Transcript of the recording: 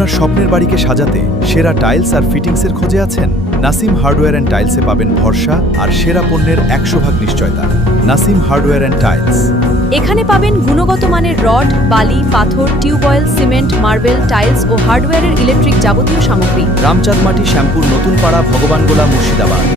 আপনার স্বপ্নের বাড়িকে সাজাতে সেরা টাইলস আর ফিটিংসের খোঁজে আছেন? নাসিম হার্ডওয়্যার অ্যান্ড টাইলসে পাবেন ভরসা আর সেরা পণ্যের 100% নিশ্চয়তা। Nasim hardware and tiles. এখানে পাবেন গুণগত মানের রড, বালি, পাথর, টিউবওয়েল, সিমেন্ট, মার্বেল, টাইলস ও হার্ডওয়্যারের ইলেকট্রিক যাবতীয় সামগ্রী। রামচাঁদ মাটি শ্যামপুর, নতুন পাড়া, ভগবানগোলা, মুর্শিদাবাদ।